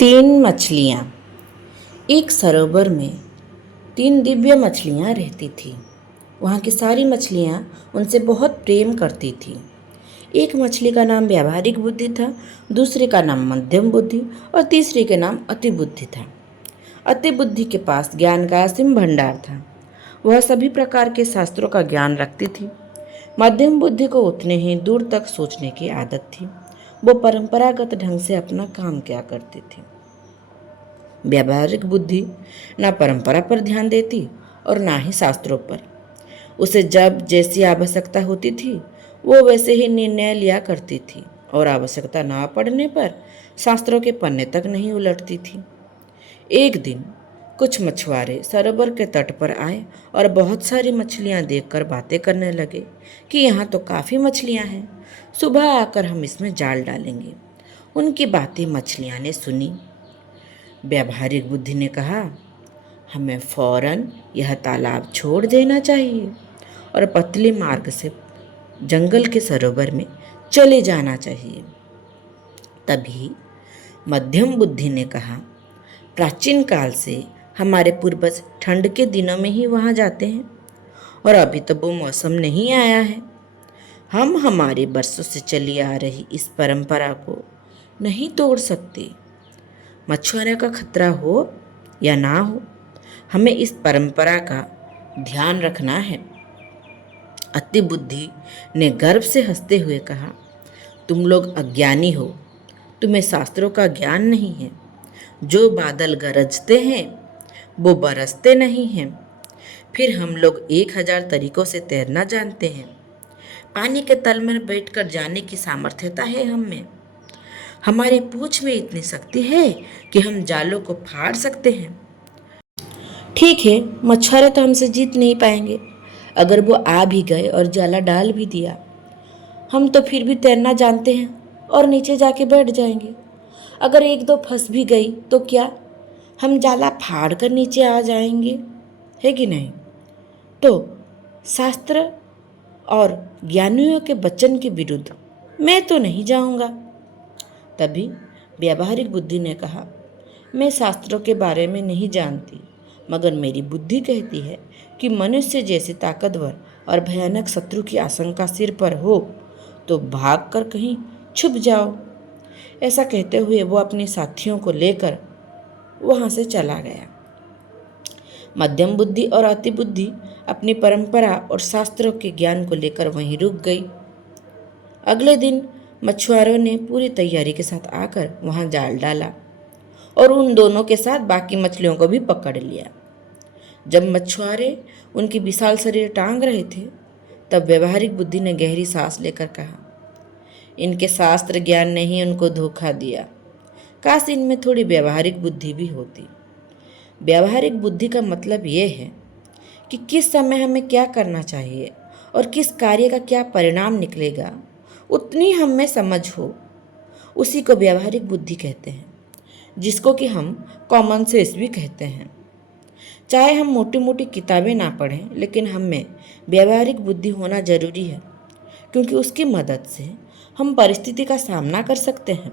तीन मछलियाँ। एक सरोवर में तीन दिव्य मछलियाँ रहती थीं। वहाँ की सारी मछलियाँ उनसे बहुत प्रेम करती थीं। एक मछली का नाम व्यावहारिक बुद्धि था, दूसरे का नाम मध्यम बुद्धि और तीसरे के नाम अति बुद्धि था। अति बुद्धि के पास ज्ञान का असीम भंडार था। वह सभी प्रकार के शास्त्रों का ज्ञान रखती थी। मध्यम बुद्धि को उतने ही दूर तक सोचने की आदत थी। वो परंपरागत ढंग से अपना काम किया करती थी। व्यावहारिक बुद्धि ना परंपरा पर ध्यान देती और ना ही शास्त्रों पर। उसे जब जैसी आवश्यकता होती थी वो वैसे ही निर्णय लिया करती थी और आवश्यकता ना पड़ने पर शास्त्रों के पन्ने तक नहीं उलटती थी। एक दिन कुछ मछुआरे सरोवर के तट पर आए और बहुत सारी मछलियां देखकर बातें करने लगे कि यहाँ तो काफ़ी मछलियां हैं, सुबह आकर हम इसमें जाल डालेंगे। उनकी बातें मछलियां ने सुनी। व्यावहारिक बुद्धि ने कहा, हमें फौरन यह तालाब छोड़ देना चाहिए और पतले मार्ग से जंगल के सरोवर में चले जाना चाहिए। तभी मध्यम बुद्धि ने कहा, प्राचीन काल से हमारे पूर्वज ठंड के दिनों में ही वहाँ जाते हैं और अभी तो वो मौसम नहीं आया है। हम हमारे बरसों से चली आ रही इस परंपरा को नहीं तोड़ सकते। मछुआरे का खतरा हो या ना हो, हमें इस परंपरा का ध्यान रखना है। अति बुद्धि ने गर्व से हंसते हुए कहा, तुम लोग अज्ञानी हो, तुम्हें शास्त्रों का ज्ञान नहीं है। जो बादल गरजते हैं वो बरसते नहीं हैं। फिर हम लोग 1000 तरीकों से तैरना जानते हैं। पानी के तल में बैठकर जाने की सामर्थ्यता है हम में। हमारी पूंछ में इतनी शक्ति है कि हम जालों को फाड़ सकते हैं। ठीक है, मछुआरे तो हमसे जीत नहीं पाएंगे। अगर वो आ भी गए और जाला डाल भी दिया, हम तो फिर भी तैरना जानते हैं और नीचे जाके बैठ जाएंगे। अगर एक दो फंस भी गई तो क्या, हम जाला फाड़ कर नीचे आ जाएंगे, है कि नहीं? तो शास्त्र और ज्ञानियों के वचन के विरुद्ध मैं तो नहीं जाऊंगा। तभी व्यावहारिक बुद्धि ने कहा, मैं शास्त्रों के बारे में नहीं जानती, मगर मेरी बुद्धि कहती है कि मनुष्य जैसे ताकतवर और भयानक शत्रु की आशंका सिर पर हो तो भाग कर कहीं छुप जाओ। ऐसा कहते हुए वो अपने साथियों को लेकर वहाँ से चला गया। मध्यम बुद्धि और अति बुद्धि अपनी परंपरा और शास्त्रों के ज्ञान को लेकर वहीं रुक गई। अगले दिन मछुआरों ने पूरी तैयारी के साथ आकर वहाँ जाल डाला और उन दोनों के साथ बाकी मछलियों को भी पकड़ लिया। जब मछुआरे उनकी विशाल शरीर टांग रहे थे तब व्यावहारिक बुद्धि ने गहरी सांस लेकर कहा, इनके शास्त्र ज्ञान ने ही उनको धोखा दिया। काश इनमें थोड़ी व्यावहारिक बुद्धि भी होती। व्यावहारिक बुद्धि का मतलब ये है कि किस समय हमें क्या करना चाहिए और किस कार्य का क्या परिणाम निकलेगा, उतनी हम में समझ हो, उसी को व्यावहारिक बुद्धि कहते हैं, जिसको कि हम कॉमन सेंस भी कहते हैं। चाहे हम मोटी मोटी किताबें ना पढ़ें, लेकिन हम में व्यावहारिक बुद्धि होना जरूरी है, क्योंकि उसकी मदद से हम परिस्थिति का सामना कर सकते हैं।